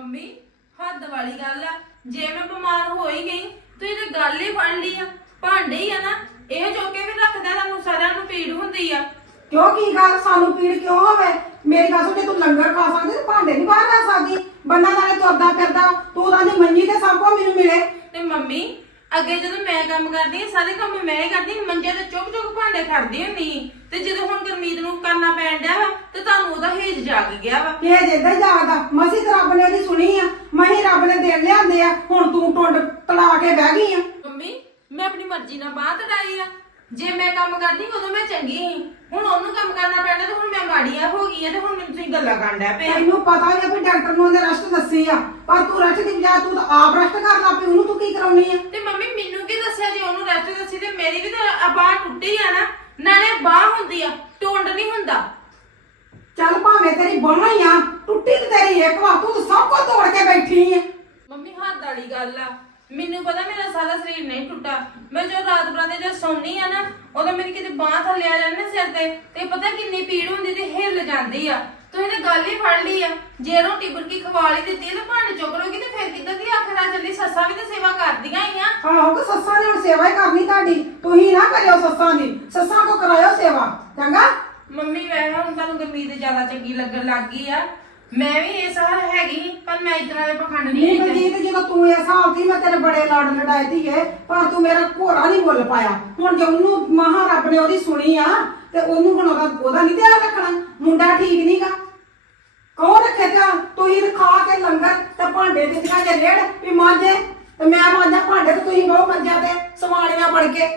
Mummy ਹੱਦ ਵਾਲੀ ਗੱਲ ਆ। ਜੇ ਮੈਂ ਬਿਮਾਰ ਹੋ ਹੀ ਗਈ ਤੁਸੀਂ ਤੇ ਗੱਲ ਹੀ ਫੜ ਲਈ ਆ। ਭਾਂਡੇ ਹੀ ਆ ਨਾ ਇਹ ਜੋ ਕੇ ਵੀ ਰੱਖਦਾ ਤੁਹਾਨੂੰ ਸਾਰਿਆਂ ਨੂੰ ਪੀੜ ਹੁੰਦੀ ਆ। ਕਿਉਂ ਕੀ ਗੱਲ ਸਾਨੂੰ ਪੀੜ ਕਿਉਂ ਹੋਵੇ? ਮੇਰੀ ਗੱਲ ਸੁਣ, ਜੇ ਤੂੰ ਲੰਗਰ ਖਾ ਸਕਦੀ ਤੇ ਭਾਂਡੇ ਨਹੀਂ ਬਾਹਰ ਰੱਖ ਸਕਦੀ? ਬੰਦਾ ਨਾਲੇ ਤੁਰਦਾ ਫਿਰਦਾ, ਤੂੰ ਤਾਂ ਦੀ ਮੰਜੀ ਤੇ ਸਭ ਕੋ ਮੈਨੂੰ ਮਿਲੇ। ਤੇ ਮੰਮੀ ਅੱਗੇ ਜਦੋਂ ਮੈਂ ਕੰਮ ਕਰਦੀ ਆ ਸਾਰੇ ਕੰਮ ਮੈਂ ਹੀ ਕਰਦੀ, ਮੰਜੇ ਤੇ ਚੁੱਕ ਚੁੱਕ ਭਾਂਡੇ ਖੜਦੀ ਹੁੰਦੀ। ਤੇ ਜਦੋਂ ਹੁਣ ਗੁਰਮੀਤ ਨੂੰ ਕਰਨਾ ਪੈਣ ਡਿਆ ਵਾ ਤੇ ਤੁਹਾਨੂੰ ਉਹਦਾ ਹੇਜ ਜਾਗ ਗਿਆ ਵਾ। ਕਿ ਜਿੱਦਾਂ ਜਾਗਦਾ ਮਸੀ ਤੇ ਰੱਬ ਨੇ ਉਹਦੀ ਸੁਣੀ ਆ, ਮਹੀ ਰੱਬ ਨੇ ਦੇਣ ਲਿਆਂਦੇ ਆ। ਹੁਣ ਤੂੰ ਟੁੰਡ ਤੜਾ ਕੇ ਬਹਿ ਗਈ ਆ। ਮੰਮੀ ਮੈਂ ਆਪਣੀ ਮਰਜ਼ੀ ਨਾਲ ਬਾਂਹ ਤੜਾਈ ਆ। ਜੇ ਮੈਂ ਕੰਮ ਕਰਦੀ ਉਦੋਂ ਮੈਂ ਚੰਗੀ ਸੀ, ਹੁਣ ਉਹਨੂੰ ਕੰਮ ਕਰਨਾ ਪੈਣਾ ਤੇ ਹੁਣ ਮੈਂ ਮਾੜੀਆ ਹੋ ਗਈ ਆ ਤੇ ਹੁਣ ਮੈਨੂੰ ਤੁਸੀਂ ਗੱਲਾਂ ਕਰਨ ਡਿਆ ਪਿਆ। ਤੈਨੂੰ ਪਤਾ ਹੀ ਆ ਵੀ ਡਾਕਟਰ ਨੂੰ ਉਹਨੇ ਰੈਸਟ ਦੱਸੀ ਆ, ਪਰ ਤੂੰ ਰੈਸਟ ਦੀ ਬਜਾਏ ਤੂੰ ਤਾਂ ਆਪ ਰੈਸਟ ਕਰਨ ਲੱਗ ਪਈ। ਉਹਨੂੰ ਤੂੰ ਕੀ ਕਰਾਉਣੀ ਆ? ਤੇ ਮੰਮੀ ਮੈਨੂੰ ਕੀ ਦੱਸਿਆ? ਜੇ ਉਹਨੂੰ ਰੈਸਟ ਦੱਸੀ ਤੇ ਮੇਰੀ ਵੀ ਤਾਂ ਬਾਂਹ ਟੁੱਟੀ ਆ ਨਾ। ਨਾਲੇ ਬਾਂਹ ਹੁੰਦੀ ਆ, ਟੁੰਡ ਨਹੀਂ ਹੁੰਦਾ। ਚੱਲ ਭਾਵੇਂ ਤੇਰੀ ਬਾਂਹ ਹੀ ਆ ਟੁੱਟੀ ਤੇ ਤੇਰੀ ਇੱਕ ਵਾਰ, ਤੂੰ ਤਾਂ ਸਭ ਕੁਝ ਤੋੜ ਕੇ ਬੈਠੀ ਆ। ਮੰਮੀ ਹੱਦ ਵਾਲੀ ਗੱਲ ਆ। ਮੈਨੂੰ ਪਤਾ ਮੇਰਾ ਸਾਰਾ ਸਰੀਰ ਨਹੀਂ ਟੁੱਟਾ। ਮੈਂ ਜੋ ਰਾਤ ਬਰਾਤੇ ਜਦ ਸੌਂਦੀ ਆ ਨਾ ਉਦੋਂ ਮੇਰੀ ਕਿਤੇ ਬਾਂਹ ਥੱਲੇ ਆ ਜਾਂਦੀ ਸਿਰ ਤੇ ਪਤਾ ਕਿੰਨੀ ਪੀੜ ਹੁੰਦੀ ਤੇ ਹਿੱਲ ਜਾਂਦੀ ਆ। ਤੁਸੀਂ ਤੇ ਗੱਲ ਹੀ ਫੜ ਲਈ ਆ। ਜੇ ਰੋਟੀ ਬੁਰਕੀ ਖਵਾ ਲਈ ਦਿੱਤੀ ਤੇ ਭਾਂਡੇ ਚੁੱਕ ਲੋਗੀ ਤੇ ਫਿਰ ਕਿੱਦਾਂ ਦੀ ਅੱਖ ਨਾਲ ਚੱਲੀ? ਸੱਸਾਂ ਵੀ ਤਾਂ ਸੇਵਾ ਕਰਦੀਆਂ ਹੀ ਆ। ਆਹੋ ਕਿ ਸੱਸਾਂ ਨੇ ਹੁਣ ਸੇਵਾ ਹੀ ਕਰਨੀ ਤੁਹਾਡੀ, ਤੁਸੀਂ ਨਾ ਕਰਿਓ ਸੱਸਾਂ ਦੀ, ਸੱਸਾਂ ਕੋ ਕਰਾਇਓ ਸੇਵਾ, ਚੰਗਾ? ਮੰਮੀ ਵੈਸੇ ਹੁਣ ਤੁਹਾਨੂੰ ਗੁਰਮੀਤ ਜ਼ਿਆਦਾ ਚੰਗੀ ਲੱਗਣ ਲੱਗ ਗਈ ਆ। ਮੈਂ ਵੀ ਇਸ ਹਾਲ ਹੈਗੀ ਪਰ ਮੈਂ ਇਤਨਾ ਦੇ ਪਖੰਡ ਨਹੀਂ ਨਹੀਂ ਮਨਜੀਤ, ਜਦੋਂ ਤੂੰ ਇਸ ਹਾਲ ਦੀ ਮੈਂ ਤੇਰੇ ਬੜੇ ਲਾਡ ਲਡਾਇਤੀ ਹੈ, ਪਰ ਤੂੰ ਮੇਰਾ ਘੋੜਾ ਨਹੀਂ ਬੋਲ ਪਾਇਆ। ਹੁਣ ਜੇ ਉਹਨੂੰ ਮਹਾ ਰੱਬ ਨੇ ਉਹਦੀ ਸੁਣੀ ਆ ਤੇ ਉਹਨੂੰ ਹੁਣ ਉਹਦਾ ਨਹੀਂ ਧਿਆਨ ਰੱਖਣਾ? ਮੁੰਡਾ ਠੀਕ ਨਹੀਂਗਾ, ਕੌਣ ਰੱਖੇ ਧਿਆਨ? ਤੁਸੀਂ ਖਾ ਕੇ ਲੰਗਰ ਤੇ ਭਾਂਡੇ ਦਿੱਤੀਆਂ ਜੇ ਰੇੜ ਵੀ ਮਾਂਜੇ ਤੇ ਮੈਂ ਮਾਂਜਾ ਭਾਂਡੇ ਤੇ ਤੁਸੀਂ ਬਹੁ ਮੰਜਿਆ ਤੇ ਸਵਾਣੀਆਂ ਬਣ ਕੇ।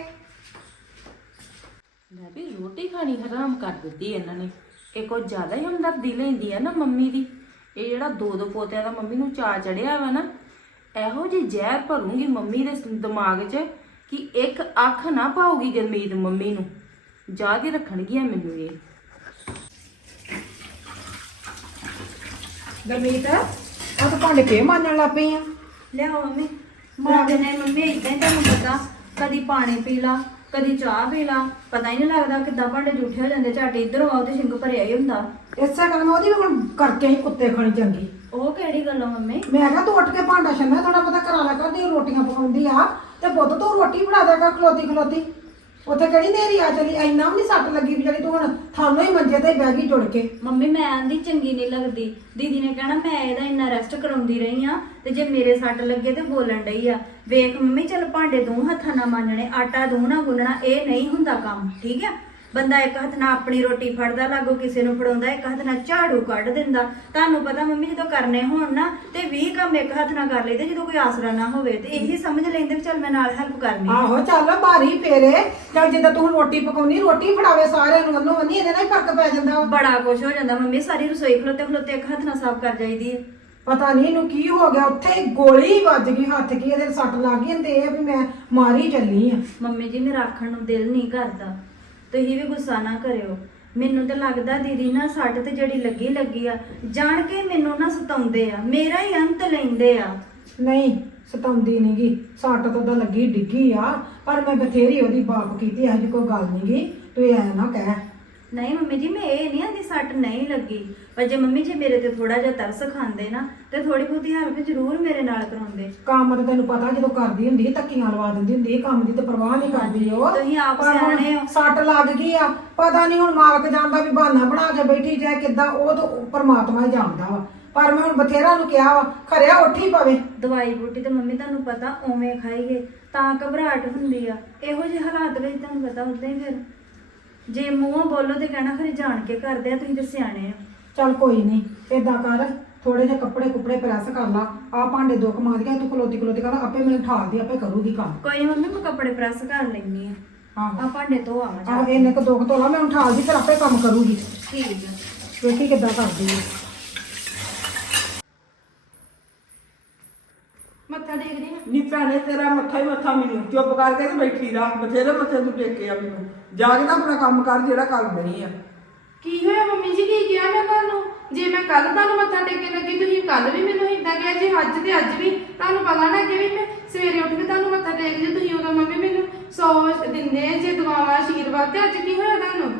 ਮੈਂ ਵੀ ਰੋਟੀ ਖਾਣੀ ਹਰਾਮ ਕਰ ਦਿੱਤੀ ਇਹਨਾਂ ਨੇ। ਇਹ ਕੁਝ ਜ਼ਿਆਦਾ ਹੀ ਹਮਦਰਦੀ ਲੈਂਦੀ ਆ ਨਾ ਮੰਮੀ ਦੀ। ਇਹ ਜਿਹੜਾ ਦੋ ਪੋਤਿਆਂ ਦਾ ਮੰਮੀ ਨੂੰ ਚਾਅ ਚੜਿਆ ਵਾ ਨਾ, ਇਹੋ ਜਿਹੀ ਜ਼ਹਿਰ ਭਰੂੰਗੀ ਮੰਮੀ ਦੇ ਦਿਮਾਗ 'ਚ ਕਿ ਇੱਕ ਅੱਖ ਨਾ ਪਾਉਗੀ ਗੁਰਮੀਤ ਮੰਮੀ ਨੂੰ। ਯਾਦ ਹੀ ਰੱਖਣਗੀਆਂ ਮੈਨੂੰ ਇਹ। ਗਰਮੀਤ ਆ ਤਾਂ ਭਾਂਡੇ ਫੇਰ ਮਾਂਜਣ ਲੱਗ ਪਈ ਆ। ਲਿਆਓ ਮੰਮੀ। ਮਾਰਦੇ ਨੇ ਮੰਮੀ ਇਦਾਂ ਹੀ, ਤੁਹਾਨੂੰ ਪਤਾ ਕਦੀ ਪਾਣੀ ਪੀ ਲਾ ਕਦੀ ਚਾਹ ਪੀ ਲਾ, ਪਤਾ ਹੀ ਨਹੀਂ ਲੱਗਦਾ ਕਿੱਦਾਂ ਭਾਂਡੇ ਜੂਠੇ ਹੋ ਜਾਂਦੇ। ਝੱਟ ਇੱਧਰੋਂ ਆਓ ਤੇ ਸਿੰਗ ਭਰਿਆ ਹੀ ਹੁੰਦਾ। ਇਸੇ ਗੱਲ ਮੈਂ ਉਹਦੀ ਵੀ ਹੁਣ ਕਰਕੇ ਹੀ ਕੁੱਤੇ ਖਾਣੀ ਚੰਗੀ। ਉਹ ਕਿਹੜੀ ਗੱਲ ਆ ਮੰਮੀ? ਮੈਂ ਕਿਹਾ ਤੂੰ ਉੱਠ ਕੇ ਭਾਂਡਾ ਛੰਨਾ ਥੋੜਾ ਪਤਾ ਕਰਾ ਲਿਆ ਕਰ, ਜੇ ਰੋਟੀਆਂ ਪਕਾਉਂਦੀ ਆ ਤੇ ਪੁੱਤ ਤੂੰ ਰੋਟੀ ਬਣਾ ਦਿਆ ਕਰ ਖਲੋਤੀ ਖਲੋਤੀ। ਉੱਥੇ ਕਿਹੜੀ ਨੇਰੀ ਆ ਚਲੀ, ਇੰਨਾ ਵੀ ਨਹੀਂ ਸੱਟ ਲੱਗੀ ਵੀ ਜਿਹੜੀ ਤੂੰ ਹੁਣ ਥਾਨੋਂ ਹੀ ਮੰਜੇ ਤੇ ਬਹਿ ਗਈ ਜੁੜ ਕੇ। ਮੰਮੀ ਮੈਂ ਆਂਦੀ ਚੰਗੀ ਨਹੀਂ ਲੱਗਦੀ। ਦੀਦੀ ਨੇ ਕਹਿਣਾ ਮੈਂ ਇਹਦਾ ਇੰਨਾ ਰੈਸਟ ਕਰਾਉਂਦੀ ਰਹੀ ਆ ਤੇ ਜੇ ਮੇਰੇ ਸੱਟ ਲੱਗੇ ਤੇ ਬੋਲਣ ਡਈ ਆ। ਵੇਖ ਮੰਮੀ, ਚੱਲ ਭਾਂਡੇ ਦੂੰ ਹੱਥਾਂ ਨਾਲ ਮਾਂਜਣੇ, ਆਟਾ ਦੂੰ ਨਾ ਗੁੰਨਣਾ, ਇਹ ਨਹੀਂ ਹੁੰਦਾ ਕੰਮ, ਠੀਕ ਆ? ਬੰਦਾ ਇੱਕ ਹੱਥ ਨਾਲ ਆਪਣੀ ਰੋਟੀ ਫੜਦਾ, ਲਾਗੋ ਕਿਸੇ ਨੂੰ ਫੜਾਉਂਦਾ, ਇੱਕ ਹੱਥ ਨਾਲ ਝਾੜੂ ਕੱਢ ਦਿੰਦਾ। ਤੁਹਾਨੂੰ ਪਤਾ ਮੰਮੀ ਜਦੋਂ ਕਰਨੇ ਹੋਣ ਨਾ ਤੇ 20 ਕੰਮ ਇੱਕ ਹੱਥ ਨਾਲ ਕਰ ਲਈਦੇ ਜਦੋਂ ਕੋਈ ਆਸਰਾ ਨਾ ਹੋਵੇ। ਤੇ ਇਹੀ ਸਮਝ ਲੈਂਦੇ ਵੀ ਚੱਲ ਮੈਂ ਨਾਲ ਹੈਲਪ ਕਰਨੀ। ਆਹੋ ਚੱਲ ਬਾਰੀ ਫੇਰੇ, ਚੱਲ ਜਿੱਦਾਂ ਤੂੰ ਰੋਟੀ ਪਕਾਉਣੀ ਰੋਟੀ ਫੜਾਵੇ ਸਾਰਿਆਂ ਨੂੰ ਵੱਲੋਂ ਬੰਨੀ, ਇਹਦੇ ਨਾਲ ਹੀ ਫਰਕ ਪੈ ਜਾਂਦਾ। ਬੜਾ ਕੁਛ ਹੋ ਜਾਂਦਾ ਮੰਮੀ। ਸਾਰੀ ਰਸੋਈ ਖਲੋਤੇ ਖਲੋਤੇ ਇੱਕ ਹੱਥ ਨਾਲ ਸਾਫ਼ ਕਰ ਜਾਈਦੀ ਹੈ। ਪਤਾ ਨਹੀਂ ਇਹਨੂੰ ਕੀ ਹੋ ਗਿਆ, ਉੱਥੇ ਗੋਲੀ ਵੱਜ ਗਈ ਹੱਥ ਕੀ ਇਹਦੇ ਸੱਟ ਲੱਗ ਗਈ ਤੇ ਇਹ ਵੀ ਮੈਂ ਮਾਰੀ ਚੱਲੀ ਆ। ਮੰਮੀ ਜੀ ਮੇਰਾ ਆਖਣ ਨੂੰ ਦਿਲ ਨਹੀਂ ਕਰਦਾ, ਤੁਸੀਂ ਵੀ ਗੁੱਸਾ ਨਾ ਕਰਿਓ। ਮੈਨੂੰ ਤਾਂ ਲੱਗਦਾ ਦੀਦੀ ਨਾ ਸੱਟ ਤੇ ਜਿਹੜੀ ਲੱਗੀ ਆ ਜਾਣ ਕੇ ਮੈਨੂੰ ਨਾ ਸਤਾਉਂਦੇ ਆ, ਮੇਰਾ ਹੀ ਅੰਤ ਲੈਂਦੇ ਆ। ਨਹੀਂ ਸਤਾਉਂਦੀ ਨਹੀਂਗੀ, ਸੱਟ ਤਾਂ ਉਹਦਾ ਲੱਗੀ ਡਿੱਗੀ ਆ, ਪਰ ਮੈਂ ਬਥੇਰੀ ਉਹਦੀ ਬਾਪ ਕੀਤੀ, ਇਹੋ ਜਿਹੀ ਕੋਈ ਗੱਲ ਨਹੀਂਗੀ, ਤੂੰ ਐ ਨਾ ਕਹਿ। ਨਹੀਂ ਮੰਮੀ ਜੀ ਮੈਂ ਇਹ ਨਹੀਂ ਆਂਦੀ ਸੱਟ ਨਹੀਂ ਲੱਗੀ, ਪਰ ਜੇ ਮੰਮੀ ਜੀ ਮੇਰੇ ਤੇ ਥੋੜਾ ਜਿਹਾ ਤਰਸ ਖਾਂਦੇ ਨਾ ਤੇ ਥੋੜੀ ਬਹੁਤੀ ਹੈਲਪ ਜ਼ਰੂਰ ਮੇਰੇ ਨਾਲ ਕਰਾਉਂਦੇ। ਕੰਮ ਤਾਂ ਤੈਨੂੰ ਪਤਾ ਜਦੋਂ ਕਰਦੀ ਹੁੰਦੀ ਸੀ ਧੱਕੀਆਂ ਲਵਾ ਦਿੰਦੀ ਹੁੰਦੀ ਸੀ, ਕੰਮ ਦੀ ਤਾਂ ਪਰਵਾਹ ਨਹੀਂ ਕਰਦੀ ਉਹ। ਤੁਸੀਂ ਆਪ ਪਰ ਹੁਣ ਸਿਆਣੇ ਹੋ। ਸੱਟ ਲੱਗ ਗਈ ਆ, ਪਤਾ ਨਹੀਂ ਹੁਣ ਮਾਲਕ ਜਾਣਦਾ ਵੀ ਬਹਾਨਾ ਬਣਾ ਕੇ ਬੈਠੀ ਜਾਏ ਕਿੱਦਾਂ, ਉਹ ਤਾਂ ਪਰਮਾਤਮਾ ਹੀ ਜਾਣਦਾ ਵਾ। ਪਰ ਮੈਂ ਹੁਣ ਬਥੇਰਾ ਨੂੰ ਕਿਹਾ ਵਾ ਖਰਿਆ ਉੱਠੀ ਪਵੇ। ਦਵਾਈ ਬੂਟੀ ਤੇ ਮੰਮੀ ਤੁਹਾਨੂੰ ਪਤਾ ਉਵੇਂ ਖਾਈਏ ਤਾਂ ਘਬਰਾਹਟ ਹੁੰਦੀ ਆ। ਇਹੋ ਜਿਹੇ ਹਾਲਾਤ ਵਿੱਚ ਤੁਹਾਨੂੰ ਪਤਾ ਉਦਾਂ ਹੀ ਫਿਰ ਜੇ ਮੂੰਹੋਂ ਬੋਲੋ ਤੇ ਕਹਿਣਾ ਖਰੇ ਜਾਣ ਕੇ ਕਰਦੇ ਆ, ਤੁਸੀਂ ਤੇ ਸਿਆਣੇ ਆ। ਚੱਲ ਕੋਈ ਨਹੀਂ, ਏਦਾਂ ਕਰ ਥੋੜੇ ਜਿਹੇ ਕੱਪੜੇ ਕੁਪੜੇ ਪ੍ਰੈਸ ਕਰ ਲਾ, ਆ ਭਾਂਡੇ ਦੋ ਕਮਾ ਦੀਆਂ, ਤੂੰ ਖਲੋਤੀ ਖਲੋਤੀ ਕਰ, ਆਪੇ ਮੈਨੂੰ ਠਾਲਦੀ ਆਪੇ ਕਰੂਗੀ ਕੰਮ। ਕੋਈ ਨੀ ਮੰਮੀ ਮੈਂ ਕੱਪੜੇ ਪ੍ਰੈਸ ਕਰ ਲੈਣੀ ਆ। ਆਹੋ ਆ ਭਾਂਡੇ ਧੋ ਆਵਾਂ ਆਹੋ ਇਹਨੇ ਕੋ ਦੋ ਧੋਲਾ, ਮੈਂ ਠਾਲਦੀ ਫਿਰ ਆਪੇ ਕੰਮ ਕਰੂਗੀ। ਠੀਕ ਆ। ਵੇਖੀ ਕਿੱਦਾਂ ਕਰਦੀ ਹੈ। ਮੱਥਾ ਟੇਕਦੇ ਆ। ਨੀ ਭੈਣੇ ਤੇਰਾ ਮੱਥਾ ਹੀ ਮੱਥਾ, ਮੈਨੂੰ ਚੁੱਪ ਕਰਕੇ ਤੇ ਬੈਠੀ ਰਹਾ, ਬਥੇਰੇ ਮੱਥੇ ਤੂੰ ਟੇਕੇ ਆ ਮੈਨੂੰ। ਜਾ ਕੇ ਤਾਂ ਆਪਣਾ ਕੰਮ ਕਰ ਜਿਹੜਾ ਕਰ ਨਹੀਂ ਆ। ਕੀ ਹੋਇਆ ਮੰਮੀ ਜੀ? ਕੀ ਕਿਹਾ ਮੈਂ ਤੁਹਾਨੂੰ? ਜੇ ਮੈਂ ਕੱਲ ਤੁਹਾਨੂੰ ਮੱਥਾ ਟੇਕਣ ਲੱਗੀ ਤੁਸੀਂ ਕੱਲ ਵੀ ਮੈਨੂੰ ਏਦਾਂ ਕਿਹਾ, ਜੇ ਅੱਜ ਤੇ ਅੱਜ ਵੀ ਤੁਹਾਨੂੰ ਪਤਾ ਨਾ ਕਿ ਵੀ ਮੈਂ ਸਵੇਰੇ ਉੱਠ ਕੇ ਤੁਹਾਨੂੰ ਮੱਥਾ ਟੇਕ ਜੇ ਤੁਸੀਂ ਉਦੋਂ ਮੰਮੀ ਮੈਨੂੰ 100 ਦਿੰਦੇ ਜੇ ਦੁਆਵਾਂ ਆਸ਼ੀਰਵਾਦ, ਤੇ ਅੱਜ ਕੀ ਹੋਇਆ ਤੁਹਾਨੂੰ?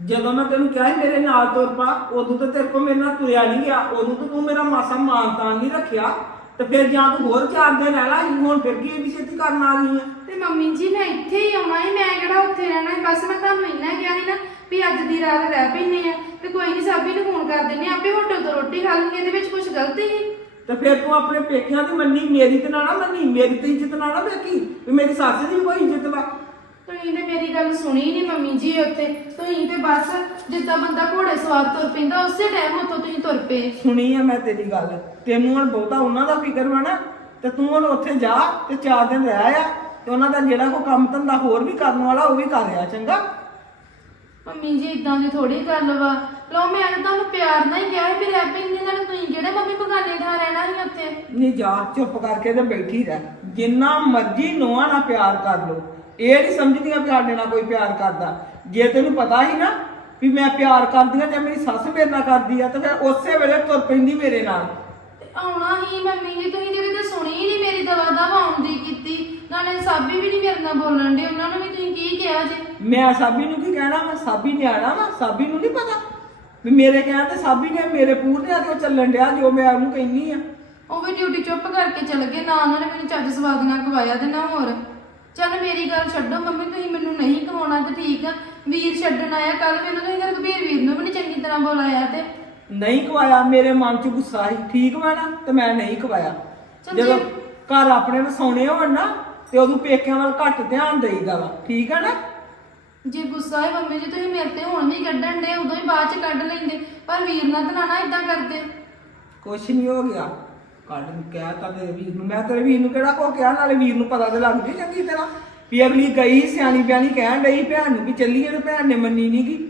ਜਦੋਂ ਮੈਂ ਤੈਨੂੰ ਕਿਹਾ ਸੀ ਮੇਰੇ ਨਾਲ ਤੁਰ ਪਾ, ਉਦੋਂ ਤਾਂ ਤੇਰੇ ਕੋਲ ਮੇਰੇ ਨਾਲ ਤੁਰਿਆ ਨਹੀਂ ਗਿਆ, ਉਦੋਂ ਤਾਂ ਤੂੰ ਮੇਰਾ ਮਾਸਾ ਮਾਨਤਾਨ ਨਹੀਂ ਰੱਖਿਆ। ਤੇ ਫਿਰ ਜਾਂ ਤੂੰ ਹੋਰ 4 ਦਿਨ ਰਹਿ ਲਾ, ਹੁਣ ਫਿਰ ਕੀ ਏਡੀ ਛੇਤੀ ਕਰਨ ਆ ਗਈ ਆ? ਤੇ ਮੰਮੀ ਜੀ ਮੈਂ ਇੱਥੇ ਹੀ ਆਉਣਾ ਸੀ, ਮੈਂ ਕਿਹੜਾ ਉੱਥੇ ਰਹਿਣਾ ਸੀ। ਬਸ ਮੈਂ ਤੁਹਾਨੂੰ ਇੰਨਾ ਕਿਹਾ ਸੀ ਨਾ ਵੀ ਅੱਜ ਦੀ ਰਾਤ ਰਹਿ ਪੈਨੇ ਆ, ਤੇ ਕੋਈ ਨਹੀਂ ਸਾਬੀ ਨੂੰ ਫੋਨ ਕਰ ਦਿੰਨੇ ਆਪੇ ਹੋਟਲ ਤੋਂ ਰੋਟੀ ਖਾ ਲੂੰਗੇ। ਇਹਦੇ ਵਿੱਚ ਕੁਝ ਗਲਤੀ ਸੀ? ਤੇ ਫਿਰ ਤੂੰ ਆਪਣੇ ਪੇਕਿਆਂ ਦੀ ਮੰਨੀ, ਮੇਰੀ ਤੇ ਨਾ ਮੰਨੀ, ਮੇਰੀ ਤੇ ਇੱਜ਼ਤ ਨਾ ਵੇਖੀ ਵੀ ਮੇਰੀ ਸੱਸ ਦੀ ਵੀ ਕੋਈ ਇੱਜ਼ਤ ਵਾ। ਤੁਸੀਂ ਤੇ ਮੇਰੀ ਗੱਲ ਸੁਣੀ ਨਹੀਂ ਮੰਮੀ ਜੀ ਉੱਥੇ। ਤੁਸੀਂ ਤੇ ਬਸ ਜਿੱਦਾਂ ਬੰਦਾ ਘੋੜੇ ਸਵਾਰ ਤੁਰ ਪੈਂਦਾ ਉਸੇ ਟਾਈਮ ਉੱਥੋਂ ਤੁਸੀਂ ਤੁਰ ਪਏ। ਸੁਣੀ ਆ ਮੈਂ ਤੇਰੀ ਗੱਲ, ਤੈਨੂੰ ਹੁਣ ਬਹੁਤਾ ਉਹਨਾਂ ਦਾ ਫਿਕਰ ਵਾ ਨਾ, ਤੇ ਤੂੰ ਹੁਣ ਉੱਥੇ ਜਾ ਤੇ 4 ਦਿਨ ਰਹਿ ਆ, ਤੇ ਉਹਨਾਂ ਦਾ ਜਿਹੜਾ ਕੋਈ ਕੰਮ ਧੰਦਾ ਹੋਰ ਵੀ ਕਰਨ ਵਾਲਾ ਉਹ ਵੀ ਕਰ ਰਿਹਾ, ਚੰਗਾ? ਮੰਮੀ ਜੀ ਇਦਾਂ ਦੀ ਥੋੜੀ ਗੱਲ ਵਾ। ਲਓ ਮੈਂ ਤਾਂ ਤੁਹਾਨੂੰ ਪਿਆਰ ਨਾਲ ਹੀ ਕਿਹਾ ਸੀ ਵੀ ਰਹਿ ਪੈਂਦੇ ਨਾਲ, ਤੁਸੀਂ ਕਿਹੜੇ ਮੰਮੀ ਬਗਾਨੇ ਥਾਂ ਰਹਿਣਾ ਸੀ ਉੱਥੇ। ਨਹੀਂ ਜਾ, ਚੁੱਪ ਕਰਕੇ ਤੇ ਬੈਠੀ ਰਹਿ, ਜਿੰਨਾ ਮਰਜ਼ੀ ਨੋਹਾਂ ਨਾਲ ਪਿਆਰ ਕਰ ਲੋ, ਇਹ ਨਹੀਂ ਸਮਝਦੀਆਂ ਵੀ ਸਾਡੇ ਨਾਲ ਕੋਈ ਪਿਆਰ ਕਰਦਾ। ਜੇ ਤੈਨੂੰ ਪਤਾ ਹੀ ਨਾ ਵੀ ਮੈਂ ਪਿਆਰ ਕਰਦੀ ਆ ਜਾਂ ਮੇਰੀ ਸੱਸ ਮੇਰੇ ਨਾਲ ਕਰਦੀ ਆ, ਤੇ ਫਿਰ ਉਸੇ ਵੇਲੇ ਤੁਰ ਪੈਂਦੀ ਮੇਰੇ ਨਾਲ। ਤੇ ਆਉਣਾ ਹੀ ਮੰਮੀ ਜੀ, ਤੁਸੀਂ ਤੇ ਕਿਤੇ ਸੁਣੀ ਹੀ ਨਹੀਂ ਮੇਰੀ ਦਵਾ ਆਉਣ ਦੀ ਕੀਤੀ। ਨਾਲੇ ਸਾਬੀ ਵੀ ਨਹੀਂ ਮੇਰੇ ਨਾਲ ਬੋਲਣ ਦੇ, ਉਹਨਾਂ ਨੂੰ ਵੀ ਤੁਸੀਂ ਕੀ ਕਿਹਾ ਜੇ? ਮੈਂ ਸਾਬੀ ਨੂੰ ਕੀ ਕਹਿਣਾ ਵਾ? ਸਾਬੀ ਨਿਆਣਾ ਵਾ, ਸਾਬੀ ਨੂੰ ਨਹੀਂ ਪਤਾ ਵੀ ਮੇਰੇ ਕਹਿਣ ਤੇ ਸਾਬੀ ਨੇ ਮੇਰੇ ਪੂਰ ਦੇ ਆ ਕੇ ਉਹ ਚੱਲਣ ਡਿਆ ਜੋ ਮੈਂ ਉਹਨੂੰ ਕਹਿੰਨੀ ਆ। ਉਹ ਵੀ ਡਿਊਟੀ ਚੁੱਪ ਕਰਕੇ ਚਲ ਗਏ, ਨਾ ਉਹਨਾਂ ਨੇ ਮੈਨੂੰ ਚੱਜ ਸਵਾਦ ਨਾਲ ਖਵਾਇਆ ਤੇ ਨਾ ਹੋਰ। ਚੱਲ ਮੇਰੀ ਗੱਲ ਛੱਡੋ ਮੰਮੀ, ਤੁਸੀਂ ਮੈਨੂੰ ਨਹੀਂ ਖਵਾਉਣਾ ਤੇ ਠੀਕ ਆ। ਵੀਰ ਛੱਡਣ ਆਇਆ ਕੱਲ ਮੈਨੂੰ, ਤੁਸੀਂ ਰਘਬੀਰ ਵੀਰ ਨੂੰ ਵੀ ਨਹੀਂ ਚੰਗੀ ਤਰ੍ਹਾਂ ਬੁਲਾਇਆ ਤੇ ਨਹੀਂ ਖਵਾਇਆ, ਮੇਰੇ ਮਨ 'ਚ ਗੁੱਸਾ ਸੀ, ਠੀਕ ਵਾ ਨਾ, ਤੇ ਮੈਂ ਨਹੀਂ ਖਵਾਇਆ। ਚੱਲ ਜਦੋਂ ਜੀ। ਘਰ ਆਪਣੇ ਵਸਾਉਣੇ ਹੋਣ ਨਾ ਤੇ ਉਦੋਂ ਪੇਕਿਆਂ ਵੱਲ ਘੱਟ ਧਿਆਨ ਦੇਈਦਾ ਵਾ, ਠੀਕ ਆ ਨਾ? ਜੇ ਗੁੱਸਾ ਹੈ ਮੰਮੀ ਜੀ ਤੁਸੀਂ ਮੇਰੇ ਤੇ ਹੁਣ ਵੀ ਕੱਢਣ ਦੇ, ਉਦੋਂ ਹੀ ਬਾਅਦ ਚ ਕੱਢ ਲੈਂਦੇ, ਪਰ ਵੀਰ ਨਾਲ ਤਾਂ ਨਾ ਇਦਾਂ ਕਰਦੇ। ਕੁਛ ਨਹੀਂ ਹੋ ਗਿਆ, ਕੱਢ ਕਹਿ ਤਾ ਤੇਰੇ ਵੀਰ ਨੂੰ, ਮੈਂ ਤੇਰੇ ਵੀਰ ਨੂੰ ਕਿਹੜਾ ਕੋ ਕਿਹਾ, ਨਾਲੇ ਵੀਰ ਨੂੰ ਪਤਾ ਤੇ ਲੱਗ ਜੀ ਚੰਗੀ ਤਰ੍ਹਾਂ ਵੀ ਅਗਲੀ ਗਈ ਸਿਆਣੀ ਬਿਆਣੀ ਕਹਿਣ ਡਈ ਭੈਣ ਨੂੰ ਵੀ ਚੱਲੀਏ, ਤੇ ਭੈਣ ਨੇ ਮੰਨੀ ਨੀ ਗੀ।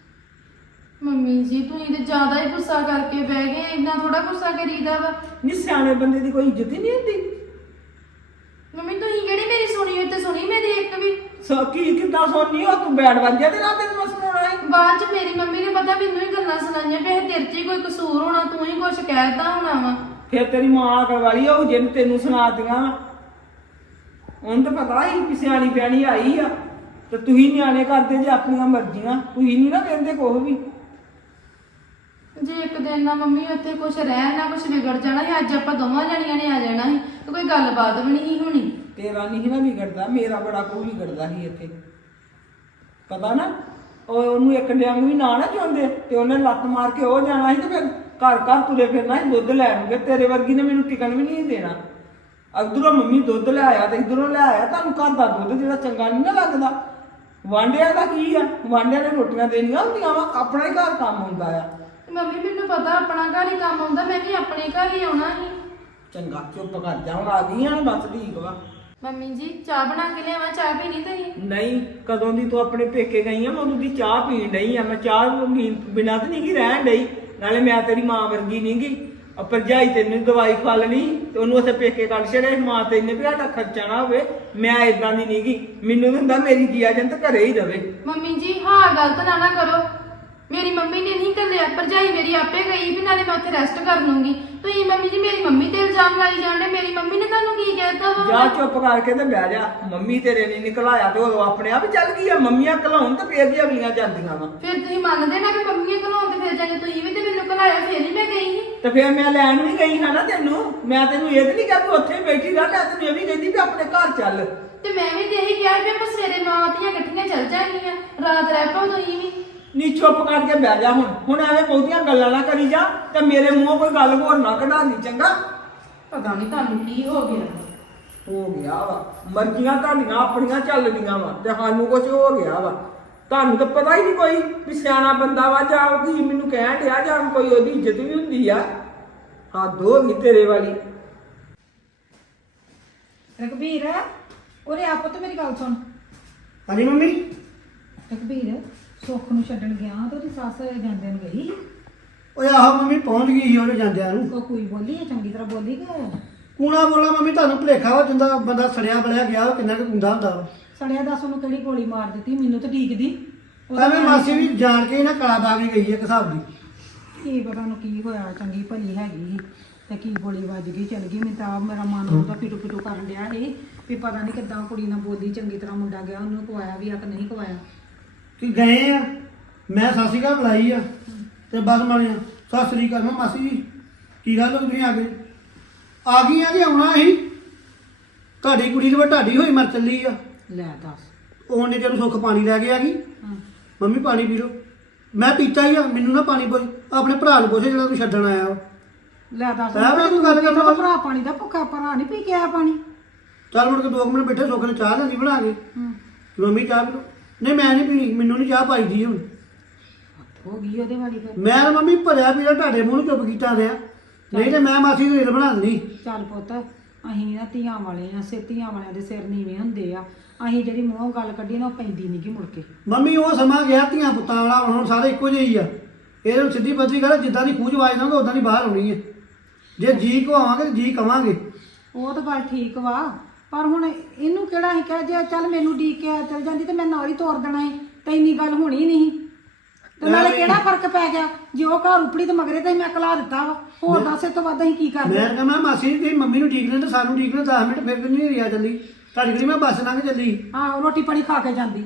ਮੰਮੀ ਜੀ ਤੁਸੀਂ ਤੇ ਜ਼ਿਆਦਾ ਹੀ ਗੁੱਸਾ ਕਰਕੇ ਬਹਿ ਗਏ, ਇੰਨਾ ਥੋੜਾ ਗੁੱਸਾ ਕਰੀਦਾ ਵਾ। ਨਹੀਂ, ਸਿਆਣੇ ਬੰਦੇ ਦੀ ਕੋਈ ਇੱਜ਼ਤ ਹੀ ਨਹੀਂ ਹੁੰਦੀ। ਮੰਮੀ ਤੁਸੀਂ ਕਿਹੜੀ ਮੇਰੀ ਸੁਣੀ ਹੋਈ ਤੇ ਸੁਣੀ ਮੇਰੀ ਇੱਕ ਵੀ? ਕੀ ਕਿੱਦਾਂ ਸੋਨੀ ਹੋ ਤੂੰ? ਬੈਠ ਵੱਜਿਆ ਤੇ ਨਾ ਤੈਨੂੰ ਮੈਂ ਸੁਣਾਉਣਾ ਹੈ। ਬਾਅਦ ਚ ਮੇਰੀ ਮੰਮੀ ਨੇ ਪਤਾ ਮੈਨੂੰ ਹੀ ਗੱਲਾਂ ਸੁਣਾਈਆਂ ਵੀ ਇਹ ਤੇਰੇ 'ਚ ਹੀ ਕੋਈ ਕਸੂਰ ਹੋਣਾ, ਤੂੰ ਹੀ ਕੁਛ ਕਹਿਤਾ ਹੋਣਾ ਵਾ। ਫਿਰ ਤੇਰੀ ਮਾਂ ਕਰਵਾਲੀ ਆ ਉਹ ਜਿਹਨੇ ਤੈਨੂੰ ਸੁਣਾਤੀਆਂ ਵਾ, ਉਹਨੂੰ ਤਾਂ ਪਤਾ ਹੀ ਵੀ ਸਿਆਣੀ ਬਿਆਣੀ ਆਈ ਆ, ਤੇ ਤੁਸੀਂ ਨਿਆਣੇ ਕਰਦੇ ਜੇ ਆਪਣੀਆਂ ਮਰਜ਼ੀਆਂ, ਤੁਸੀਂ ਨਹੀਂ ਨਾ ਕਹਿੰਦੇ ਕੁਛ ਵੀ। ਜੇ ਇੱਕ ਦਿਨ ਨਾ ਮੰਮੀ ਉੱਥੇ ਕੁਛ ਰਹਿ ਨਾ ਕੁਛ ਵਿਗੜ ਜਾਣਾ ਸੀ, ਅੱਜ ਆਪਾਂ ਦੋਵਾਂ ਜਣੀਆਂ ਨੇ ਆ ਜਾਣਾ ਸੀ ਤੇ ਕੋਈ ਗੱਲਬਾਤ ਵੀ ਨਹੀਂ ਹੋਣੀ। ਤੇਰਾ ਨਹੀਂ ਨਾ ਵਿਗੜਦਾ, ਮੇਰਾ ਬੜਾ ਕੁਝ ਵਿਗੜਦਾ ਸੀ ਇੱਥੇ, ਪਤਾ ਨਾ? ਉਹਨੂੰ ਇੱਕ ਡਿਆਂਗ ਵੀ ਨਾ ਚਾਹੁੰਦੇ ਤੇ ਉਹਨੇ ਲੱਤ ਮਾਰ ਕੇ ਉਹ ਜਾਣਾ ਸੀ, ਤੇ ਫਿਰ ਘਰ ਘਰ ਤੁਰੇ ਫਿਰਨਾ ਸੀ ਦੁੱਧ ਲੈਣਗੇ। ਤੇਰੇ ਵਰਗੀ ਨੇ ਮੈਨੂੰ ਟਿਕਣ ਵੀ ਨਹੀਂ ਦੇਣਾ। ਅਗਦਰੋਂ ਮੰਮੀ ਦੁੱਧ ਲੈ ਆਇਆ ਤੇ ਇਧਰੋਂ ਲੈ ਆਇਆ, ਤੁਹਾਨੂੰ ਘਰ ਦਾ ਦੁੱਧ ਜਿਹੜਾ ਚੰਗਾ ਨਹੀਂ ਨਾ ਲੱਗਦਾ। ਵਾਂਡਿਆਂ ਦਾ ਕੀ ਆ? ਵਾਂਡਿਆਂ ਨੇ ਰੋਟੀਆਂ ਦੇਣੀਆਂ ਹੁੰਦੀਆਂ ਵਾ, ਆਪਣਾ ਹੀ ਘਰ ਕੰਮ ਹੁੰਦਾ ਆ। ਮੰਮੀ ਮੈਨੂੰ ਪਤਾ ਆਪਣਾ ਘਰ ਹੀ ਕੰਮ ਆਉਂਦਾ, ਮੈਂ ਵੀ ਆਪਣੇ ਘਰ ਹੀ ਆਉਣਾ ਸੀ। ਚੰਗਾ ਚੁੱਪ ਕਰ ਜਾ, ਹੁਣ ਆ ਗਈਆਂ ਨੇ ਬਸ, ਠੀਕ ਵਾ। ਮੰਮੀ ਜੀ ਚਾਹ ਬਣਾ ਕੇ ਲਿਆਵਾਂ? ਚਾਹ ਪੀਣੀ ਤੁਸੀਂ? ਨਹੀਂ, ਕਦੋਂ ਦੀ ਤੂੰ ਆਪਣੇ ਪੇਕੇ ਗਈ ਆ ਮੈਂ ਉਦੋਂ ਦੀ ਚਾਹ ਪੀਣ ਡਈ ਆ। ਮੈਂ ਚਾਹ ਬਿਨਾਂ ਤਾਂ ਨਹੀਂ ਗੀ ਰਹਿਣ ਡਈ, ਨਾਲੇ ਮੈਂ ਤੇਰੀ ਮਾਂ ਵਰਗੀ ਨਹੀਂ ਗੀ। ਭਰਜਾਈ ਤੈਨੂੰ ਦਵਾਈ ਖਾ ਲੈਣੀ ਤੇ ਉਹਨੂੰ ਉੱਥੇ ਪੇਕੇ ਕੱਢ ਛੜੇ, ਮਾਂ ਤੈਨੂੰ ਵੀ ਸਾਡਾ ਖਰਚਾ ਨਾ ਹੋਵੇ। ਮੈਂ ਇਦਾਂ ਦੀ ਨਹੀਂ ਗੀ, ਮੈਨੂੰ ਤਾਂ ਹੁੰਦਾ ਮੇਰੀ ਜੀ ਏਜੰਟ ਘਰੇ ਹੀ ਰਵੇ। ਮੰਮੀ ਜੀ ਹਾਂ ਗਲਤ ਨਾ ਕਰੋ, ਮੇਰੀ ਮੰਮੀ ਨੇ ਨਹੀਂ ਕੱਲਿਆ, ਭਰਜਾਈ ਮੇਰੀ ਆਪੇ ਗਈ ਵੀ ਨਾਲੇ ਮੈਂ ਉੱਥੇ ਰੈਸਟ ਕਰ ਲੂੰਗੀ। ਤੁਸੀਂ ਮੰਮੀ ਜੀ ਮੇਰੀ ਮੰਮੀ ਤੇ ਇਲਜ਼ਾਮ ਲਾਈ ਜਾਂਦੇ, ਮੇਰੀ ਮੰਮੀ ਨੇ ਤੁਹਾਨੂੰ ਕੀ ਕਹਿਤਾ ਵਾ? ਜਾ ਚੁੱਪ ਕਰਕੇ ਤੇ ਬਹਿ ਜਾ। ਮੰਮੀ ਤੇਰੇ ਨੇ ਨਿਕਲਾਇਆ ਤੇ ਉਹ ਆਪਣੇ ਆਪ ਹੀ ਚੱਲ ਗਈ ਆ। ਮੰਮੀਆਂ ਘਲਾਉਣ ਤੇ ਫੇਰ ਦੀ ਅਗਲੀਆਂ ਜਾਂਦੀਆਂ ਵਾ। ਫਿਰ ਤੁਸੀਂ ਮੰਨਦੇ ਨਾ ਕਿ ਮੰਮੀ ਘਲਾਉਣ ਤੇ ਫਿਰ ਜਾਂਦੇ, ਤੁਸੀਂ ਵੀ ਤੇ ਮੈਨੂੰ ਘਲਾਇਆ, ਫਿਰ ਹੀ ਮੈਂ ਗਈ ਸੀ। ਤੇ ਫੇਰ ਮੈਂ ਲੈਣ ਵੀ ਗਈ ਹਾਂ ਨਾ ਤੈਨੂੰ। ਮੈਂ ਤੈਨੂੰ ਇਹ ਤੇ ਨਹੀਂ ਕਿਹਾ ਵੀ ਉੱਥੇ ਬੈਠੀ ਰਹਿ, ਮੈਂ ਤੈਨੂੰ ਇਹ ਵੀ ਕਹਿੰਦੀ ਵੀ ਆਪਣੇ ਘਰ ਚੱਲ। ਤੇ ਮੈਂ ਵੀ ਤੇ ਇਹੀ ਕਿਹਾ ਵੀ ਆਪਾਂ ਸਵੇਰੇ ਮਾਂ ਧੀਆਂ ਇਕੱਠੀਆਂ ਚੱਲ ਜਾਣਗੀਆਂ, ਰਾਤ ਰਹਿ ਪਾਓ ਤੁਸੀਂ ਵੀ। ਨੀ ਚੁੱਪ ਕਰਕੇ ਬਹਿ ਜਾ ਹੁਣ ਐਵੇਂ ਬਹੁਤੀਆਂ ਗੱਲਾਂ ਨਾ ਕਰੀ ਜਾ, ਤੇ ਮੇਰੇ ਮੂੰਹੋਂ ਕੋਈ ਗੱਲ ਹੋਰ ਨਾ ਕਢਾ ਲਈ, ਚੰਗਾ? ਪਤਾ ਨਹੀਂ ਤੁਹਾਨੂੰ ਕੀ ਹੋ ਗਿਆ। ਹੋ ਗਿਆ ਵਾ, ਮਰਜ਼ੀਆਂ ਤੁਹਾਡੀਆਂ ਆਪਣੀਆਂ ਚੱਲਦੀਆਂ ਵਾ, ਤੇ ਸਾਨੂੰ ਕੁਝ ਹੋ ਗਿਆ ਵਾ। ਤੁਹਾਨੂੰ ਤਾਂ ਪਤਾ ਹੀ ਨਹੀਂ ਕੋਈ ਵੀ ਸਿਆਣਾ ਬੰਦਾ ਵਾ, ਜਾਂ ਉਹ ਕੀ ਮੈਨੂੰ ਕਹਿਣ ਡਿਆ, ਜਾਂ ਕੋਈ ਉਹਦੀ ਇੱਜ਼ਤ ਵੀ ਹੁੰਦੀ ਆ। ਹੱਦ ਹੋ ਗਈ ਤੇਰੇ ਵਾਲੀ। ਰਘਬੀਰ ਉਰੇ ਆਪੋ ਤੇ ਮੇਰੀ ਗੱਲ ਸੁਣ। ਹਾਂਜੀ ਮੰਮੀ। ਰਘਬੀਰ ਸੁੱਖ ਨੂੰ ਛੱਡਣ ਗਿਆ ਤੇ ਉਹਦੀ ਸੱਸ ਜਾਂਦੇ ਨੂੰ ਗਈ। ਓਏ ਆਹੋ ਮੰਮੀ, ਪਹੁੰਚ ਗਈ ਸੀ ਉਹਨੇ ਜਾਂਦਿਆਂ ਨੂੰ। ਉਹ ਕੋਈ ਬੋਲੀ ਹੈ ਚੰਗੀ ਤਰ੍ਹਾਂ ਬੋਲੀ ਕਿ ਕੂਣਾ ਬੋਲਾ ਮੰਮੀ, ਤੁਹਾਨੂੰ ਭੁਲੇਖਾ ਵਾ, ਜਿੰਦਾ ਬੰਦਾ ਸੜਿਆ ਬਲਿਆ ਗਿਆ ਉਹ ਕਿੰਨਾ ਕੁ ਕੁੰਦਾ ਹੁੰਦਾ ਵਾ। ਸੜਿਆ ਦੱਸ ਉਹਨੂੰ ਕਿਹੜੀ ਗੋਲੀ ਮਾਰ ਦਿੱਤੀ? ਮੈਨੂੰ ਤਾਂ ਢੀਕਦੀ। ਐਵੇਂ ਮਾਸੀ ਵੀ ਜਾਣ ਕੇ ਨਾ ਕਾਲਾ ਬਾਗ ਹੀ ਗਈ ਹੈ ਇੱਕ ਹਿਸਾਬ ਦੀ। ਕੀ ਪਤਾ ਨੂੰ ਕੀ ਹੋਇਆ, ਚੰਗੀ ਭਲੀ ਹੈਗੀ ਸੀ ਤੇ ਕੀ ਗੋਲੀ ਵੱਜ ਗਈ ਚਲ ਗਈ। ਮੈਨੂੰ ਤਾਂ ਆਪ ਮੇਰਾ ਮਨ ਉਹਦਾ ਪਿਟੂ ਪਿਟੂ ਕਰਨ ਡਿਆ ਸੀ ਵੀ ਪਤਾ ਨਹੀਂ ਕਿੱਦਾਂ ਕੁੜੀ ਨਾਲ ਬੋਲੀ, ਚੰਗੀ ਤਰ੍ਹਾਂ ਮੁੰਡਾ ਗਿਆ, ਉਹਨੂੰ ਖਵਾਇਆ ਵੀ ਆ ਕਿ ਨਹੀਂ ਖਵਾਇਆ। ਕਿ ਗਏ ਆ, ਮੈਂ ਸਤਿ ਸ਼੍ਰੀ ਅਕਾਲ ਬੁਲਾਈ ਆ ਤੇ ਬਸ ਮਾਣਿਆ ਸਤਿ ਸ਼੍ਰੀ ਅਕਾਲ। ਮੈਂ ਮਾਸੀ ਜੀ ਕੀ ਗੱਲ ਹੋ ਗਈ, ਤੁਸੀਂ ਆ ਗਈ ਆ ਜੀ, ਆਉਣਾ ਸੀ। ਤੁਹਾਡੀ ਕੁੜੀ ਤੇ ਤੁਹਾਡੀ ਹੋਈ ਮਰ ਚੱਲੀ ਆ। ਲੈ ਦੱਸ। ਉਹਨੇ ਤੈਨੂੰ ਸੁੱਖ ਪਾਣੀ ਲੈ ਕੇ ਆ ਗਈ। ਹਾਂ। ਮੰਮੀ ਪਾਣੀ ਪੀ ਲਓ। ਮੈਂ ਪੀਤਾ ਹੀ ਆ, ਮੈਨੂੰ ਨਾ ਪਾਣੀ ਪੁੱਛ, ਆਪਣੇ ਭਰਾ ਨੂੰ ਪੁੱਛ ਜਿਹੜਾ ਤੂੰ ਛੱਡਣ ਆਇਆ ਵਾ। ਲੈ ਦੱਸ। ਮੈਂ ਤੂੰ ਗੱਲ ਕਰਨਾ ਵਾ। ਭਰਾ ਪਾਣੀ ਦਾ ਭੁੱਖਾ, ਭਰਾ ਨਹੀਂ ਪੀ ਕੇ ਆਇਆ ਪਾਣੀ। ਚੱਲ ਮੁੜ ਕੇ 2 ਮਿੰਟ ਬੈਠੇ ਸੁੱਖ ਨੇ ਚਾਹ ਲੈਂਦੀ ਬਣਾ ਕੇ। ਮੰਮੀ ਚਾਹ ਪੀ ਲਓ। ਨਹੀਂ ਮੈਂ ਨਹੀਂ ਪੀਣੀ, ਮੈਨੂੰ ਨਹੀਂ ਚਾਹ ਪਾਈ ਦੀ ਹੁਣ। ਹੋ ਗਈ ਉਹਦੇ ਵਾਲੀ ਫਿਰ। ਮੈਂ ਤਾਂ ਮੰਮੀ ਭਰਿਆ ਪੀਆ ਤੁਹਾਡੇ ਮੂੰਹ ਨੂੰ ਚੁੱਪ ਕੀਤਾ ਰਿਹਾ, ਨਹੀਂ ਤੇ ਮੈਂ ਮਾਸੀ ਨੂੰ ਰੇਲ ਬਣਾ ਦੇਣੀ। ਚੱਲ ਪੁੱਤ, ਅਸੀਂ ਨਾ ਧੀਆਂ ਵਾਲੇ ਆ, ਧੀਆਂ ਵਾਲਿਆਂ ਦੇ ਸਿਰ ਨੀਵੇਂ ਹੁੰਦੇ ਆ। ਅਸੀਂ ਜਿਹੜੀ ਮੂੰਹੋਂ ਗੱਲ ਕੱਢੀ ਨਾ ਉਹ ਪੈਂਦੀ ਨਹੀਂ ਗੀ ਮੁੜ ਕੇ। ਮੰਮੀ ਉਹ ਸਮਾਂ ਗਿਆ ਧੀਆਂ ਪੁੱਤਾਂ ਵਾਲਾ, ਹੁਣ ਸਾਰੇ ਇੱਕੋ ਜਿਹੇ ਹੀ ਆ। ਇਹਨੂੰ ਸਿੱਧੀ ਬੱਤੀ ਕਰ, ਜਿੱਦਾਂ ਦੀ ਖੂਜ ਆਵਾਜ਼ ਦਾਂਗੇ ਉਦਾਂ ਦੀ ਬਾਹਰ ਆਉਣੀ ਹੈ। ਜੇ ਜੀ ਕਵਾਵਾਂਗੇ ਜੀ ਕਵਾਂਗੇ। ਉਹ ਤਾਂ ਗੱਲ ਠੀਕ ਵਾ, ਪਰ ਹੁਣ ਇਹਨੂੰ ਕਿਹੜਾ ਅਸੀਂ ਕਹਿ, ਜੇ ਚੱਲ ਮੈਨੂੰ ਡੀਕ ਕੇ ਚੱਲ ਜਾਂਦੀ ਤੇ ਮੈਂ ਨਾਲ ਹੀ ਤੋਰ ਦੇਣਾ ਸੀ, ਤੇ ਇੰਨੀ ਗੱਲ ਹੋਣੀ ਨਹੀਂ। ਤੇ ਨਾਲੇ ਕਿਹੜਾ ਫਰਕ ਪੈ ਗਿਆ ਜੇ ਉਹ ਘਰ ਉਪੜੀ ਤੇ ਮਗਰੇ ਤੇ ਮੈਂ ਕਲਾ ਦਿੱਤਾ ਵਾ। ਹੋਰ ਦੱਸ ਇਹ ਤੋਂ ਵੱਧ ਅਸੀਂ ਕੀ ਕਰਦੇ। ਮੈਂ ਕਹਿੰਦਾ ਮਾਸੀ ਤੇ ਮੰਮੀ ਨੂੰ ਠੀਕ ਨੇ ਤੇ ਸਾਨੂੰ ਠੀਕ ਨੇ 10 ਮਿੰਟ ਫਿਰ ਨਹੀਂ ਰਿਆ ਚੱਲੀ। ਤੁਹਾਡੀ ਕਿਹੜੀ ਮੈਂ ਬੱਸ ਲੰਘ ਚੱਲੀ। ਹਾਂ, ਰੋਟੀ ਪਾਣੀ ਖਾ ਕੇ ਜਾਂਦੀ।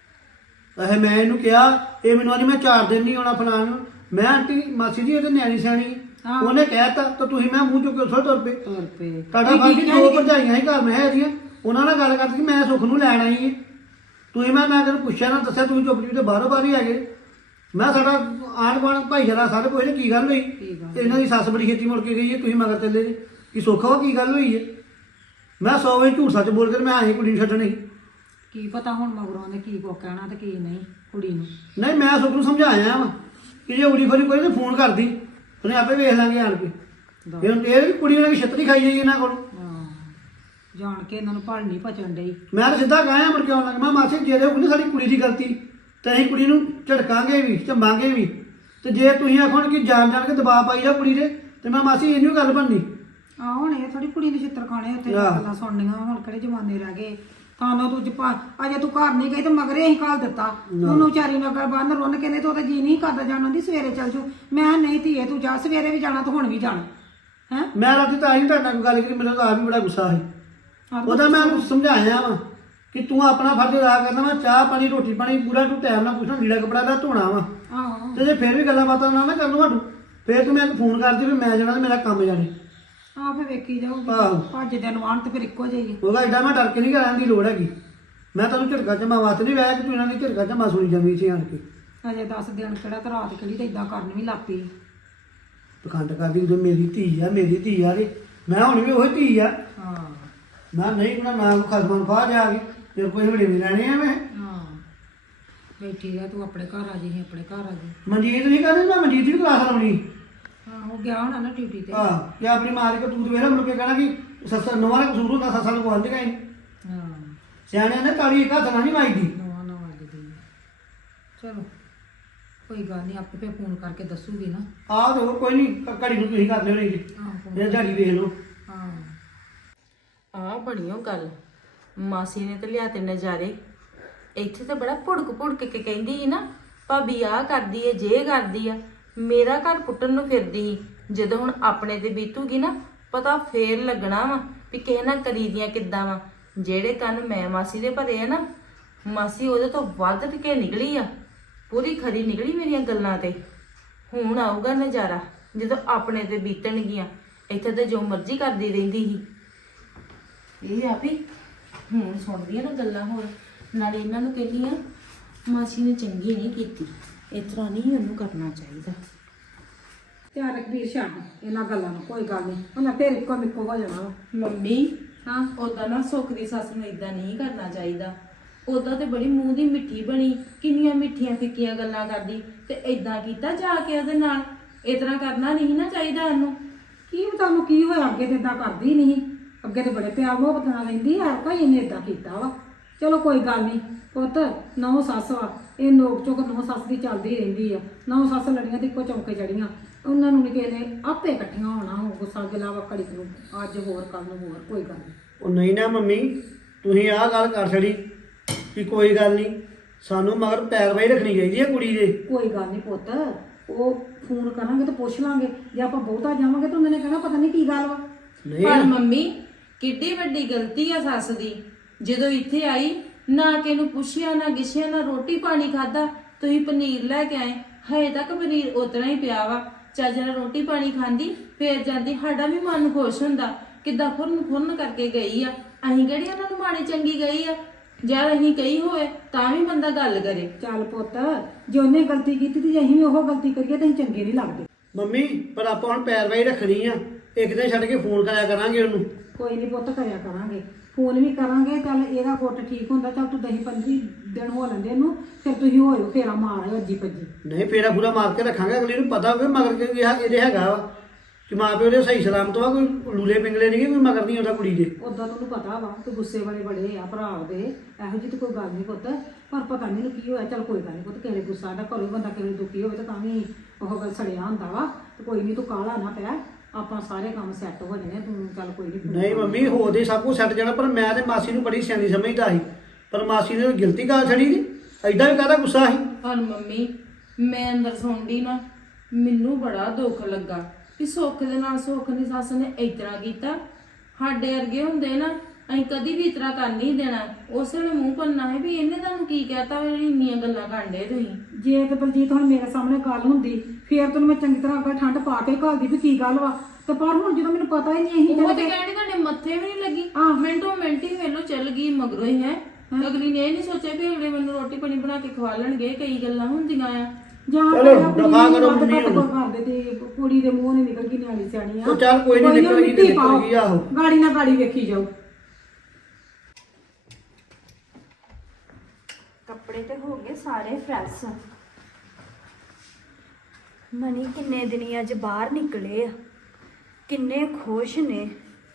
ਇਹ ਮੈਂ ਇਹਨੂੰ ਕਿਹਾ, ਇਹ ਮੈਨੂੰ ਆਦੀ ਮੈਂ 4 ਦਿਨ ਨਹੀਂ ਆਉਣਾ ਫਲਾਣ ਨੂੰ। ਮੈਂ ਆਂਟੀ ਮਾਸੀ ਜੀ ਇਹ ਤੇ ਨਿਆਣੀ ਸਿਆਣੀ, ਉਹਨੇ ਕਹਿਤਾ ਤਾਂ ਤੁਸੀਂ ਮੈਂ ਮੂੰਹ ਚੁੱਕ ਕੇ ਉੱਥੋਂ ਤੁਰ ਪਏ। ਤੁਹਾਡਾ ਫਰਕ 2 ਭਰਜਾਈਆਂ ਹੀ ਘਰ ਮੈਂ ਇਹਦੀਆਂ, ਉਹਨਾਂ ਨਾਲ ਗੱਲ ਕਰਦੀ ਮੈਂ ਸੁੱਖ ਨੂੰ ਲੈਣ ਆਈ ਹੈ। ਤੁਸੀਂ ਮੈਂ ਤੈਨੂੰ ਪੁੱਛਿਆ ਨਾ ਦੱਸਿਆ, ਤੁਸੀਂ ਚੁੱਪ ਚੁੱਪ ਤੇ ਬਾਹਰੋਂ ਬਾਹਰ ਹੀ ਆ ਗਏ। ਮੈਂ ਸਾਡਾ ਆਂਢ ਗੁਆਂਢ ਭਾਈਚਾਰਾ ਸਾਰੇ ਪੁੱਛਦੇ ਕੀ ਗੱਲ ਹੋਈ। ਇਹਨਾਂ ਦੀ ਸੱਸ ਬੜੀ ਛੇਤੀ ਮੁੜ ਕੇ ਗਈ ਹੈ, ਤੁਸੀਂ ਮਗਰ ਚੱਲੇ ਜੀ ਕੀ ਸੁੱਖ ਵਾ, ਕੀ ਗੱਲ ਹੋਈ ਹੈ। ਮੈਂ 100 ਵਜੇ ਝੂਠ ਸੱਚ ਬੋਲ ਕੇ ਮੈਂ ਆਈ ਕੁੜੀ ਨੂੰ ਛੱਡਣੀ। ਕੀ ਪਤਾ ਹੁਣ ਮਗਰੋਂ ਨੇ ਕੀ ਕੋ ਕਹਿਣਾ ਤੇ ਕੀ ਨਹੀਂ ਕੁੜੀ ਨੂੰ। ਨਹੀਂ ਮੈਂ ਸੁੱਖ ਨੂੰ ਸਮਝਾਇਆ ਵਾ ਕਿ ਜੇ ਉੜੀ ਫੜੀ ਕੋਈ ਤੇ ਫੋਨ ਕਰਦੀ, ਉਹਨੇ ਆਪੇ ਵੇਖ ਲਾਂਗੇ ਆਣ ਕੇ। ਇਹ ਵੀ ਕੁੜੀ ਨੇ ਛੱਤਰੀ ਖਾਈ ਜਾਈ ਇਹਨਾਂ ਕੋਲ। ਜਾਣ ਕੇ ਇਹਨਾਂ ਨੂੰ ਭਲ ਨਹੀਂ ਪਚਣ ਡਈ। ਮੈਂ ਤਾਂ ਸਿੱਧਾ ਕਹਾਂ ਮੁੜ ਕੇ ਆਉਣ ਲੱਗਾ, ਮੈਂ ਮਾਸੀ ਜੇ ਦੇ ਸਾਡੀ ਕੁੜੀ ਦੀ ਗਲਤੀ ਤੇ ਅਸੀਂ ਕੁੜੀ ਨੂੰ ਝਟਕਾਂਗੇ ਵੀ ਝੰਬਾਂਗੇ ਵੀ, ਤੇ ਜੇ ਤੁਸੀਂ ਆਖੋ ਕਿ ਜਾਣ ਕੇ ਦਬਾਅ ਪਾਈ ਜਾ ਕੁੜੀ ਦੇ, ਤੇ ਮੈਂ ਮਾਸੀ ਇਹਨੂੰ ਗੱਲ ਬਣਨੀ। ਆਹ ਹੁਣ ਇਹ ਥੋੜੀ ਕੁੜੀ ਦੇ ਛਿੱਤਰ ਖਾਣੇ ਉੱਤੇ ਗੱਲਾਂ ਸੁਣਨੀਆਂ। ਹੁਣ ਕਿਹੜੇ ਜ਼ਮਾਨੇ ਰਹਿ ਗਏ। ਤੁਹਾਨੂੰ ਤੂੰ ਅਜੇ ਤੂੰ ਘਰ ਨਹੀਂ ਗਈ ਤੇ ਮਗਰੇ ਅਸੀਂ ਘੱਲ ਦਿੱਤਾ ਉਹਨੂੰ ਵਿਚਾਰੀ ਨੂੰ। ਅਗਰ ਬੰਨ ਰੁੰਨ ਕੇ ਨਹੀਂ ਤੇ ਉਹਦਾ ਜੀ ਨਹੀਂ ਕਰਦਾ ਜਾਣ ਦੀ, ਸਵੇਰੇ ਚੱਲ ਜੂ। ਮੈਂ ਨਹੀਂ ਧੀਏ ਤੂੰ ਜਾ, ਸਵੇਰੇ ਵੀ ਜਾਣਾ ਤੇ ਹੁਣ ਵੀ ਜਾਣਾ ਹੈ। ਮੈਂ ਰਾਤੀ ਤਾਂ ਆਈ ਤੁਹਾਡੇ ਨਾਲ ਗੱਲ ਕਰੀ, ਮੈਨੂੰ ਤਾਂ ਆਪ ਵੀ ਬੜਾ ਗੁੱਸਾ ਸੀ। ਉਹਦਾ ਮੈਂ ਉਹਨੂੰ ਸਮਝਾਇਆ ਵਾ ਕਿ ਤੂੰ ਆਪਣਾ ਫਰਜ਼ ਅਦਾ ਕਰਨਾ ਵਾ, ਚਾਹ ਪਾਣੀ ਰੋਟੀ ਪਾਣੀ ਪੂਰਾ ਤੂੰ ਟਾਈਮ ਨਾਲ ਪੁੱਛਣਾ, ਲੀੜਾ ਕਪੜਾ ਦਾ ਧੋਣਾ ਵਾ। ਆਹੋ। ਤੇ ਜੇ ਫਿਰ ਵੀ ਗੱਲਾਂ ਬਾਤਾਂ ਨਾ ਕਰ ਲੂ ਸਾਨੂੰ, ਫਿਰ ਤੂੰ ਮੈਨੂੰ ਫੋਨ ਕਰਦੀ ਵੀ ਮੈਂ ਜਾਣਾ ਤੇ ਮੇਰਾ ਕੰਮ ਜਾਣੇ। ਆਹ ਫਿਰ ਵੇਖੀ ਜਾਊਗੀ। ਆਹੋ। ਭੱਜ ਦੇ ਨਵਾਨ ਤੇ ਫਿਰ ਇੱਕੋ ਜਿਹੀ। ਉਹਦਾ ਐਡਾ ਮੈਂ ਡਰ ਕੇ ਨਹੀਂ ਕਰਨ ਦੀ ਲੋੜ ਹੈਗੀ। ਮੈਂ ਤੁਹਾਨੂੰ ਝਟਕਾ ਝਮਾ ਵਾਸਤੇ ਨਹੀਂ ਵੈਸੇ ਕਿ ਤੂੰ ਇਹਨਾਂ ਦੀ ਝਟਕਾ ਝਮਾ ਸੁਣੀ ਜਾਂਦੀ ਸੀ ਆਣ ਕੇ। ਅਜੇ 10 ਦਿਨ ਕਿਹੜਾ ਤੇ ਰਾਤ ਕਿਹੜੀ ਤੇ ਇਦਾਂ ਕਰਨ ਵੀ ਲੱਗ ਪਈ। ਪਖੰਡ ਕਰਦੀ ਉਦੋਂ ਮੇਰੀ ਧੀ ਆ ਮੇਰੀ ਧੀ ਆ ਤੇ ਮੈਂ ਹੁਣ ਵੀ ਉਹੀ ਧੀ ਆ। ਹਾਂ ਮੈਂ ਨਹੀਂ ਬਣਾ ਕੋ ਖਸਮਾਂ ਖਾ ਜਾ ਕੇ ਤੇ ਕੋਈ ਬੜੇ ਵੀ ਲੈਣੇ ਆ ਮੈਂ। ਹਾਂ ਬੈਠੀ ਆ ਤੂੰ, ਆਪਣੇ ਘਰ ਆ ਜੀ, ਆਪਣੇ ਘਰ ਆ ਜੀ। ਮਨਜੀਤ ਨਹੀਂ ਕਹਿੰਦੀ, ਮੈਂ ਮਨਜੀਤ ਦੀ ਕਲਾਸ ਲਾਉਣੀ। ਹਾਂ ਉਹ ਗਿਆ ਹੋਣਾ ਨਾ ਡਿਊਟੀ ਤੇ। ਹਾਂ ਕਿ ਆਪਣੀ ਮਾਂ ਦੀ ਕਤੂਤ ਵੇਖ ਮੁੜ ਕੇ ਕਹਿਣਾ ਕਿ ਸੱਸ ਨਵਾਂ ਦਾ ਕਸੂਰ ਹੁੰਦਾ, ਸੱਸਾਂ ਨੂੰ ਕੋਈ ਆਂਦੇ ਗਏ। ਹਾਂ ਸਿਆਣਿਆਂ ਨੇ ਤਾਲੀ ਇੱਕ ਹੱਥ ਨਾਲ ਨਹੀਂ ਮਾਈਦੀ। ਨਵਾਂ ਨਵਾਂ ਦੀ। ਚਲੋ ਕੋਈ ਗੱਲ ਨਹੀਂ, ਆਪੇ ਫੇ ਫੋਨ ਕਰਕੇ ਦੱਸੂਗੀ ਨਾ। ਆਹ ਤੇ ਹੋਰ ਕੋਈ ਨਹੀਂ, ਘੜੀ ਨੂੰ ਤੁਸੀਂ ਕਰਦੇ ਹੋਣੇ ਜੀ। ਇਹ ਝਾੜੀ ਵੇਖ ਲਓ। ਹਾਂ ਆਹ ਬਣੀਓ ਗੱਲ। ਮਾਸੀ ਨੇ ਤੇ ਲਿਆ ਤੇ ਨਜ਼ਾਰੇ। ਇੱਥੇ ਤਾਂ ਬੜਾ ਭੁੜਕ ਕੇ ਕਹਿੰਦੀ ਸੀ ਨਾ, ਭਾਬੀ ਆਹ ਕਰਦੀ ਏ ਜੇ ਕਰਦੀ ਆ, ਮੇਰਾ ਘਰ ਪੁੱਟਣ ਨੂੰ ਫਿਰਦੀ ਸੀ। ਜਦੋਂ ਹੁਣ ਆਪਣੇ ਤੇ ਬੀਤੂਗੀ ਨਾ, ਪਤਾ ਫੇਰ ਲੱਗਣਾ ਵਾ ਵੀ ਕਿਸੇ ਨਾਲ ਕਰੀਦੀਆਂ ਕਿੱਦਾਂ ਵਾ। ਜਿਹੜੇ ਕੰਨ ਮੈਂ ਮਾਸੀ ਦੇ ਭਰੇ ਆ ਨਾ, ਮਾਸੀ ਉਹਦੇ ਤੋਂ ਵੱਧ ਕੇ ਨਿਕਲੀ ਆ, ਪੂਰੀ ਖਰੀ ਨਿਕਲੀ ਮੇਰੀਆਂ ਗੱਲਾਂ ਤੇ। ਹੁਣ ਆਊਗਾ ਨਜ਼ਾਰਾ ਜਦੋਂ ਆਪਣੇ ਤੇ ਬੀਤਣਗੀਆਂ। ਇੱਥੇ ਤਾਂ ਜੋ ਮਰਜ਼ੀ ਕਰਦੀ ਰਹਿੰਦੀ ਸੀ। ਇਹ ਆ ਵੀ ਹੁਣ ਸੁਣਦੀਆਂ ਨਾ ਗੱਲਾਂ ਹੋਰ। ਨਾਲੇ ਇਹਨਾਂ ਨੂੰ ਕਹਿੰਦੀ ਆ ਮਾਸੀ ਨੇ ਚੰਗੀ ਨਹੀਂ ਕੀਤੀ, ਇਸ ਤਰ੍ਹਾਂ ਨਹੀਂ ਉਹਨੂੰ ਕਰਨਾ ਚਾਹੀਦਾ। ਧਿਆਨ ਰੱਖ ਵੀਰ, ਛੱਡ ਇਹਨਾਂ ਗੱਲਾਂ ਨੂੰ, ਕੋਈ ਗੱਲ ਨਹੀਂ। ਉਹਨਾਂ ਫੇਰ ਇੱਕੋ ਮਿੱਕੋ ਹੋ ਜਾਣਾ ਵਾ। ਮੰਮੀ ਹਾਂ ਉਦਾਂ ਨਾ ਸੁੱਖ ਦੀ ਸੱਸ ਨੂੰ ਇਦਾਂ ਨਹੀਂ ਕਰਨਾ ਚਾਹੀਦਾ। ਉਦਾਂ ਤੇ ਬੜੀ ਮੂੰਹ ਦੀ ਮਿੱਠੀ ਬਣੀ, ਕਿੰਨੀਆਂ ਮਿੱਠੀਆਂ ਫਿੱਕੀਆਂ ਗੱਲਾਂ ਕਰਦੀ, ਤੇ ਇਦਾਂ ਕੀਤਾ ਜਾ ਕੇ ਉਹਦੇ ਨਾਲ। ਇਸ ਤਰ੍ਹਾਂ ਕਰਨਾ ਨਹੀਂ ਨਾ ਚਾਹੀਦਾ ਉਹਨੂੰ। ਕੀ ਤੁਹਾਨੂੰ ਕੀ ਹੋਇਆ, ਅੱਗੇ ਤੇ ਇਦਾਂ ਕਰਦੀ ਨਹੀਂ। ਅੱਗੇ ਤੇ ਬੜੇ ਪਿਆਰ ਮੁਹੱਬਤ ਨਾਲ ਰਹਿੰਦੀ ਆ, ਭਾਈ ਇਹਨੇ ਇਦਾਂ ਕੀਤਾ ਵਾ। ਚਲੋ ਕੋਈ ਗੱਲ ਨਹੀਂ ਪੁੱਤ, ਨੌ ਸੱਸ ਵਾ, ਇਹ ਨੋਕ ਚੋਕ ਨੌ ਸੱਸ ਦੀ ਚੱਲਦੀ ਰਹਿੰਦੀ ਆ। ਨੌ ਸੱਸ ਲੜੀਆਂ ਤੇ ਇੱਕੋ ਚੌਂਕੇ ਚੜੀਆਂ, ਉਹਨਾਂ ਨੂੰ ਨਹੀਂ ਕਿਸੇ ਨੇ ਆਪੇ ਇਕੱਠੀਆਂ ਹੋਣਾ। ਹੋ ਗੁੱਸਾ ਗਿਲਾ ਵਾ ਘੜੀ ਨੂੰ, ਅੱਜ ਹੋਰ ਕੱਲ ਨੂੰ ਹੋਰ, ਕੋਈ ਗੱਲ ਨਹੀਂ। ਉਹ ਨਹੀਂ ਨਾ ਮੰਮੀ, ਤੁਸੀਂ ਆਹ ਗੱਲ ਕਰ ਛੜੀ ਕਿ ਕੋਈ ਗੱਲ ਨਹੀਂ, ਸਾਨੂੰ ਮਗਰ ਪੈਰਵਾਈ ਰੱਖਣੀ ਚਾਹੀਦੀ ਹੈ ਕੁੜੀ ਦੇ। ਕੋਈ ਗੱਲ ਨਹੀਂ ਪੁੱਤ, ਉਹ ਫੋਨ ਕਰਾਂਗੇ ਤੇ ਪੁੱਛ ਲਾਂਗੇ। ਜੇ ਆਪਾਂ ਬਹੁਤਾ ਜਾਵਾਂਗੇ ਤਾਂ ਉਹਨਾਂ ਨੇ ਕਹਿਣਾ ਪਤਾ ਨਹੀਂ ਕੀ ਗੱਲ ਵਾ। ਪਰ ਮੰਮੀ ਕਿੱਡੀ ਵੱਡੀ ਗਲਤੀ ਆ ਸੱਸ ਦੀ। ਜਦੋਂ ਇੱਥੇ ਆਈ ਨਾ ਕਿ ਇਹਨੂੰ ਪੁੱਛਿਆ ਨਾ ਗਿੱਛਿਆ ਨਾ ਰੋਟੀ ਪਾਣੀ ਖਾਦਾ, ਤੁਸੀਂ ਪਨੀਰ ਲੈ ਕੇ ਆਏ, ਹਜੇ ਤੱਕ ਪਨੀਰ ਉਤਨਾ ਹੀ ਪਿਆ ਵਾ। ਚੱਜ ਨਾਲ ਰੋਟੀ ਪਾਣੀ ਖਾਂਦੀ ਫੇਰ ਜਾਂਦੀ, ਸਾਡਾ ਵੀ ਮਨ ਖੁਸ਼ ਹੁੰਦਾ। ਕਿੱਦਾਂ ਫੁਰਨ ਕਰਕੇ ਗਈ ਆ, ਅਸੀਂ ਕਿਹੜੀ ਉਹਨਾਂ ਨੂੰ ਮਾੜੀ ਚੰਗੀ ਗਈ ਆ। ਜਦ ਅਸੀਂ ਕਹੀ ਹੋਵੇ ਤਾਂ ਵੀ ਬੰਦਾ ਗੱਲ ਕਰੇ। ਚੱਲ ਪੁੱਤ, ਜੇ ਉਹਨੇ ਗਲਤੀ ਕੀਤੀ ਤੇ ਜੇ ਅਸੀਂ ਵੀ ਉਹ ਗਲਤੀ ਕਰੀਏ ਤਾਂ ਅਸੀਂ ਚੰਗੇ ਨਹੀਂ ਲੱਗਦੇ। ਮੰਮੀ ਪਰ ਆਪਾਂ ਹੁਣ ਪੈਰਵਾਈ ਰੱਖਣੀ ਆ, ਇੱਕ ਦਿਨ ਛੱਡ ਕੇ ਫੋਨ ਕਰਿਆ ਕਰਾਂਗੇ ਉਹਨੂੰ। ਕੋਈ ਨਹੀਂ ਪੁੱਤ, ਕਰਿਆ ਕਰਾਂਗੇ, ਫੋਨ ਵੀ ਕਰਾਂਗੇ। ਚੱਲ ਇਹਦਾ ਗੁੱਟ ਠੀਕ ਹੁੰਦਾ, ਚੱਲ ਤੂੰ 10-15 ਦਿਨ ਹੋ ਲੈਂਦੇ ਇਹਨੂੰ, ਫਿਰ ਤੁਸੀਂ ਹੋਇਓ ਫੇਰਾ ਮਾਰਿਓ ਅੱਜੀ ਭੱਜੀ। ਨਹੀਂ ਫੇਰਾ ਪੂਰਾ ਮਾਰ ਕੇ ਰੱਖਾਂਗੇ, ਅਗਲੀ ਨੂੰ ਪਤਾ ਹੋਵੇ ਮਗਰ ਕਿ ਇਹਦੇ ਹੈਗਾ ਵਾ ਕਿ ਮਾਂ ਪਿਓ ਦੇ ਸਹੀ ਸਲਾਮਤ ਵਾ, ਕੋਈ ਲੂਲੇ ਪਿੰਗਲੇ ਨਹੀਂ, ਕੋਈ ਮਗਰ ਨਹੀਂ ਉਹਦਾ ਕੁੜੀ ਦੇ। ਉਦਾਂ ਤੁਹਾਨੂੰ ਪਤਾ ਵਾ ਕਿ ਗੁੱਸੇ ਵਾਲੇ ਬੜੇ ਆ ਭਰਾ ਦੇ, ਇਹੋ ਜਿਹੀ ਤਾਂ ਕੋਈ ਗੱਲ ਨਹੀਂ ਪੁੱਤ, ਪਰ ਪਤਾ ਨਹੀਂ ਨੂੰ ਕੀ ਹੋਇਆ। ਚੱਲ ਕੋਈ ਗੱਲ ਨਹੀਂ ਪੁੱਤ, ਕਿਸੇ ਗੁੱਸਾ ਦਾ ਘਰੋਂ ਬੰਦਾ ਕਿਸੇ ਦੁਖੀ ਹੋਵੇ ਤਾਂ ਵੀ ਉਹ ਗੱਲ ਸੜਿਆ ਹੁੰਦਾ ਵਾ। ਤੇ ਕੋਈ ਨਹੀਂ, ਤੂੰ ਕਾਹਲਾ ਨਾ ਪਿਆ, ਆਪਾਂ ਸਾਰੇ ਕੰਮ ਸੈੱਟ ਹੋ ਜਾਣੇ। ਤੂੰ ਚੱਲ ਕੋਈ ਨਹੀਂ ਮੰਮੀ ਹੋ ਦੇ ਸਭ ਕੁਝ ਸੈੱਟ ਜਾਣਾ, ਪਰ ਮੈਂ ਤੇ ਮਾਸੀ ਨੂੰ ਬੜੀ ਸਿਆਣੀ ਸਮਝਦਾ ਸੀ, ਪਰ ਮਾਸੀ ਨੇ ਗਿਲਤੀ ਗੱਲ ਛੜੀ ਨਹੀਂ, ਐਡਾ ਵੀ ਕਾਹਦਾ ਗੁੱਸਾ ਸੀ। ਪਰ ਮੰਮੀ ਮੈਂ ਅੰਦਰ ਸੌਂਦੀ ਨਾ, ਮੈਨੂੰ ਬੜਾ ਦੁੱਖ ਲੱਗਾ ਕਿ ਸੁੱਖ ਦੇ ਨਾਲ ਸੁੱਖ ਦੀ ਸੱਸ ਨੇ ਇਸ ਤਰ੍ਹਾਂ ਕੀਤਾ। ਸਾਡੇ ਵਰਗੇ ਹੁੰਦੇ ਨਾ, ਅਸੀਂ ਕਦੀ ਵੀ ਇਸ ਤਰ੍ਹਾਂ ਕਰ ਨਹੀਂ ਦੇਣਾ। ਉਸ ਵੇਲੇ ਮੂੰਹ ਪੰਨਾ ਹੈ ਵੀ ਇਹਨੇ ਤੁਹਾਨੂੰ ਕੀ ਕਹਿਤਾ ਵੀ ਇੰਨੀਆਂ ਗੱਲਾਂ ਕਰਦੇ ਤੁਸੀਂ। ਜੇ ਤੇ ਬਲਜੀਤ ਹੁਣ ਮੇਰੇ ਸਾਹਮਣੇ ਗੱਲ ਹੁੰਦੀ ਫੇਰ ਤੈਨੂੰ ਮੈਂ ਚੰਗੀ ਤਰ੍ਹਾਂ ਅੱਗੇ ਠੰਡ ਪਾ ਕੇ ਘਾਲਦੀ ਵੀ ਕੀ ਗੱਲ ਵਾ, ਤੇ ਪਰ ਹੁਣ ਜਦੋਂ ਮੈਨੂੰ ਪਤਾ ਹੀ ਨਹੀਂ ਉਹ ਅਸੀਂ ਤੇ ਕਹਿੰਦੀ ਤੁਹਾਡੇ ਮੱਥੇ ਵੀ ਨਹੀਂ ਲੱਗੀ, ਹਾਂ। ਮਿੰਟੋ ਮਿੰਟ ਹੀ ਵੇਲੋ ਚੱਲ ਗਈ ਮਗਰੋਂ ਹੀ ਹੈ। ਅਗਲੀ ਨੇ ਇਹ ਨਹੀਂ ਸੋਚਿਆ ਵੀ ਅਗਲੇ ਮੈਨੂੰ ਰੋਟੀ ਪਾਣੀ ਬਣਾ ਕੇ ਖਵਾ ਲੈਣਗੇ, ਕਈ ਗੱਲਾਂ ਹੁੰਦੀਆਂ ਆ। ਜਾਂ ਚਲੋ, ਕੁੜੀ ਦਫ਼ਾ ਨੂੰ ਕਰੋ ਵੱਧ ਮੰਮੀ ਘੱਟ ਹੁਣ। ਕਰਦੇ ਤੇ ਕੁੜੀ ਦੇ ਮੂੰਹ ਨਹੀਂ ਨਿਕਲ ਗਈ, ਨਿਆਣੀ ਸਿਆਣੀ ਆ। ਉਹ ਚੱਲ ਕੋਈ ਨੀ, ਨਿਕਲ ਗਈ ਤੇ ਮਿੱਟੀ ਨਿਕਲ ਪਾਓ, ਗਈ, ਆਹੋ। ਗਾੜੀ ਨਾਲ ਗਾੜੀ ਵੇਖੀ ਜਾਓ। ਕੱਪੜੇ ਤੇ ਹੋ ਗਏ ਸਾਰੇ ਫਰੈਸ਼। ਮਨੀ ਕਿੰਨੇ ਦਿਨੀ ਅੱਜ ਬਾਹਰ ਨਿਕਲੇ ਆ, ਕਿੰਨੇ ਖੁਸ਼ ਨੇ।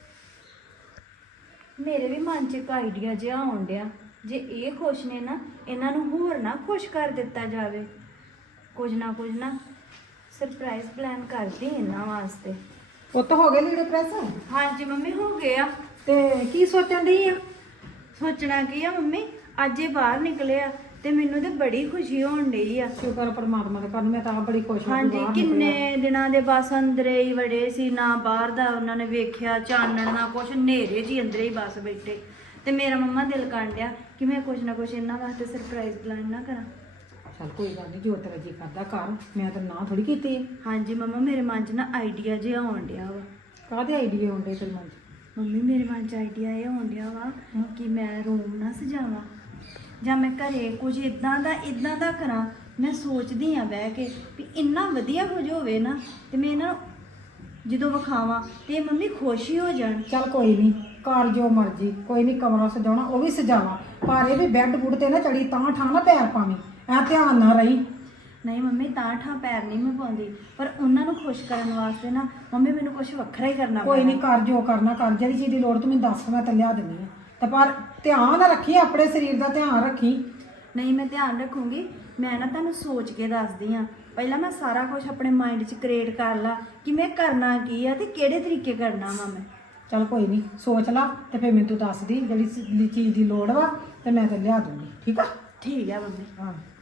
ਮੇਰੇ ਵੀ ਮਨ 'ਚ ਇੱਕ ਆਈਡੀਆ ਜਿਹਾ ਆਉਣ ਡਿਆ, ਜੇ ਇਹ ਖੁਸ਼ ਨੇ ਨਾ, ਇਹਨਾਂ ਨੂੰ ਹੋਰ ਨਾ ਖੁਸ਼ ਕਰ ਦਿੱਤਾ ਜਾਵੇ। ਕੁਝ ਨਾ ਸਰਪ੍ਰਾਈਜ਼ ਪਲਾਨ ਕਰਦੀ ਇਹਨਾਂ ਵਾਸਤੇ। ਪੁੱਤ ਹੋ ਗਏ ਲੀੜੇ ਪ੍ਰੈਸ? ਹਾਂਜੀ ਮੰਮੀ ਹੋ ਗਏ ਆ। ਤੇ ਕੀ ਸੋਚਣ ਡਈ ਆ? ਸੋਚਣਾ ਕੀ ਆ ਮੰਮੀ, ਅੱਜ ਇਹ ਬਾਹਰ ਨਿਕਲੇ ਆ ਤੇ ਮੈਨੂੰ ਤੇ ਬੜੀ ਖੁਸ਼ੀ ਹੋਣ ਡਈ ਆ। ਸ਼ੁਕਰ ਪਰਮਾਤਮਾ ਦਾ, ਕਰਨ ਮੈਂ ਤਾਂ ਆਪ ਬੜੀ ਖੁਸ਼ ਹਾਂ। ਹਾਂਜੀ, ਕਿੰਨੇ ਦਿਨਾਂ ਦੇ ਬਸ ਅੰਦਰੇ ਹੀ ਵੜੇ ਸੀ, ਨਾ ਬਾਹਰ ਦਾ ਉਹਨਾਂ ਨੇ ਵੇਖਿਆ ਚਾਨਣ ਨਾ ਕੁਛ, ਹਨੇਰੇ ਜੀ ਅੰਦਰੇ ਹੀ ਬਸ ਬੈਠੇ। ਤੇ ਮੇਰਾ ਮੰਮਾ ਦਿਲ ਕਰਨ ਡਿਆ ਕਿ ਮੈਂ ਕੁਛ ਨਾ ਕੁਛ ਇਹਨਾਂ ਵਾਸਤੇ ਸਰਪ੍ਰਾਈਜ਼ ਪਲਾਨ ਨਾ ਕਰਾਂ। ਚੱਲ ਕੋਈ ਗੱਲ ਨਹੀਂ, ਜੋ ਤੇਰਾ ਜੀ ਕਰਦਾ ਕਰ, ਮੈਂ ਤਾਂ ਨਾ ਥੋੜੀ ਕੀਤੀ। ਹਾਂਜੀ ਮੰਮਾ, ਮੇਰੇ ਮਨ 'ਚ ਨਾ ਆਈਡੀਆ ਜਿਹਾ ਆਉਣ ਡਿਆ ਵਾ। ਕਾਹਦੇ ਆਈਡੀਆ ਹੁੰਦੇ ਤੇਰੇ ਮਨ 'ਚ? ਮੰਮੀ ਮੇਰੇ ਮਨ 'ਚ ਆਈਡੀਆ ਇਹ ਆਉਣ ਡਿਆ ਵਾ ਕਿ ਮੈਂ ਰੂਮ ਨਾ ਸਜਾਵਾਂ, ਜਾਂ ਮੈਂ ਘਰੇ ਕੁਝ ਇਦਾਂ ਦਾ ਕਰਾਂ। ਮੈਂ ਸੋਚਦੀ ਆ ਬਹਿ ਕੇ ਵੀ ਇੰਨਾ ਵਧੀਆ ਕੁਝ ਹੋਵੇ ਨਾ, ਤੇ ਮੈਂ ਇਹਨਾਂ ਨੂੰ ਜਦੋਂ ਵਿਖਾਵਾਂ ਤੇ ਮੰਮੀ ਖੁਸ਼ ਹੀ ਹੋ ਜਾਣ। ਚੱਲ ਕੋਈ ਨਹੀਂ, ਕਰ ਜੋ ਮਰਜੀ, ਕੋਈ ਨਹੀਂ, ਕਮਰਾ ਸਜਾਉਣਾ ਉਹ ਵੀ ਸਜਾਵਾ, ਪਰ ਇਹ ਵੀ ਬੈੱਡ ਬੁੱਡ ਤੇ ਨਾ ਚੜੀ ਤਾਂ ਠਾਂ ਨਾ ਪੈਰ ਪਾਵੀਂ, ਐ ਧਿਆਨ ਨਾ ਰਹੀ। ਨਹੀਂ ਮੰਮੀ, ਤਾਂ ਠਾਂ ਪੈਰ ਨਹੀਂ ਮੈਂ ਪਾਉਂਦੀ, ਪਰ ਉਹਨਾਂ ਨੂੰ ਖੁਸ਼ ਕਰਨ ਵਾਸਤੇ ਨਾ ਮੰਮੀ ਮੈਨੂੰ ਕੁਝ ਵੱਖਰਾ ਹੀ ਕਰਨਾ ਕੋਈ ਨਹੀਂ, ਕਰ ਜੋ ਕਰਨਾ ਕਰ, ਜਿਹੜੀ ਚੀਜ਼ ਦੀ ਲੋੜ ਤੂੰ ਮੈਨੂੰ ਦੱਸ, ਮੈਂ ਤੇ ਲਿਆ ਦਿੰਦੀ ਆ। ਤੇ ਪਰ ਧਿਆਨ ਨਾ ਰੱਖੀ, ਆਪਣੇ ਸਰੀਰ ਦਾ ਧਿਆਨ ਰੱਖੀ। ਨਹੀਂ ਮੈਂ ਧਿਆਨ ਰੱਖੂੰਗੀ। ਮੈਂ ਨਾ ਤੁਹਾਨੂੰ ਸੋਚ ਕੇ ਦੱਸਦੀ ਆ, ਪਹਿਲਾਂ ਮੈਂ ਸਾਰਾ ਕੁਝ ਆਪਣੇ ਮਾਈਂਡ 'ਚ ਕ੍ਰੀਏਟ ਕਰ ਲਾ ਕਿ ਮੈਂ ਕਰਨਾ ਕੀ ਆ ਤੇ ਕਿਹੜੇ ਤਰੀਕੇ ਕਰਨਾ ਵਾ ਮੈਂ। ਚੱਲ ਕੋਈ ਨਹੀਂ, ਸੋਚ ਲਾ ਤੇ ਫਿਰ ਮੈਨੂੰ ਤੂੰ ਦੱਸ ਦੀ, ਜਿਹੜੀ ਚੀਜ਼ ਦੀ ਲੋੜ ਵਾ ਤੇ ਮੈਂ ਤੇ ਲਿਆ ਦੂੰਗੀ, ਠੀਕ ਆ? ਠੀਕ ਆ ਮੰਮੀ। ਹਾਂ।